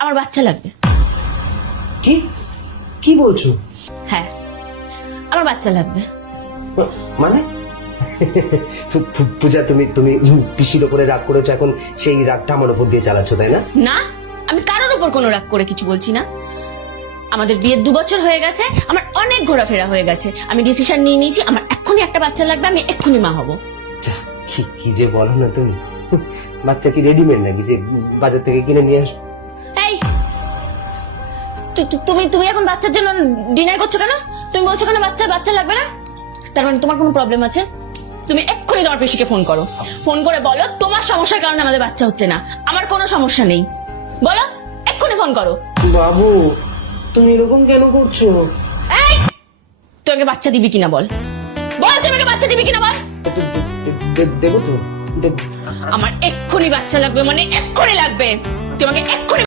আমার বাচ্চা লাগবে। কি কি বলছো? হ্যাঁ, আমার বাচ্চা লাগবে। মানে পূজা, তুমি তুমি পিসির ওপরে রাগ করেছো, এখন সেই রাগটা আমার উপর দিয়ে চালাচ্ছ, তাই না? না, আমি কারোর উপর কোনো রাগ করে কিছু বলছি না। আমাদের বিয়ের 2 বছর হয়ে গেছে, আমার অনেক ঘোরাফেরা হয়ে গেছে, আমি ডিসিশন নিয়ে নিয়েছি আমার এক্ষুনি একটা বাচ্চা লাগবে, আমি এক্ষুনি মা হব। কি কি যে বলো না তুমি, বাচ্চা কি রেডিমেড নাকি যে বাজার থেকে কিনে নিয়ে আস? এই তুমি তুমি এখন বাচ্চার জন্য ডিনার করছো কেন? তুমি বলছো কেন বাচ্চা লাগবে না? তার মানে তোমার কোনো প্রবলেম আছে? তুমি এক্ষুনি তোমার পেশিকে ফোন করো, ফোন করে বলো তোমার সমস্যার কারণে আমাদের বাচ্চা হচ্ছে না। আমার কোনো সমস্যা নেই, বলো, এক্ষুনি ফোন করো। বাবু, তুমি এরকম কেন করছো? এই, তুই আগে বাচ্চা দিবি কিনা বল, বল তুই আমাকে বাচ্চা দিবি কিনা বল। দেবো তো, আমার এক্ষুনি বাচ্চা লাগবে, মানে এক্ষুনি লাগবে, তুই আমাকে এক্ষুনি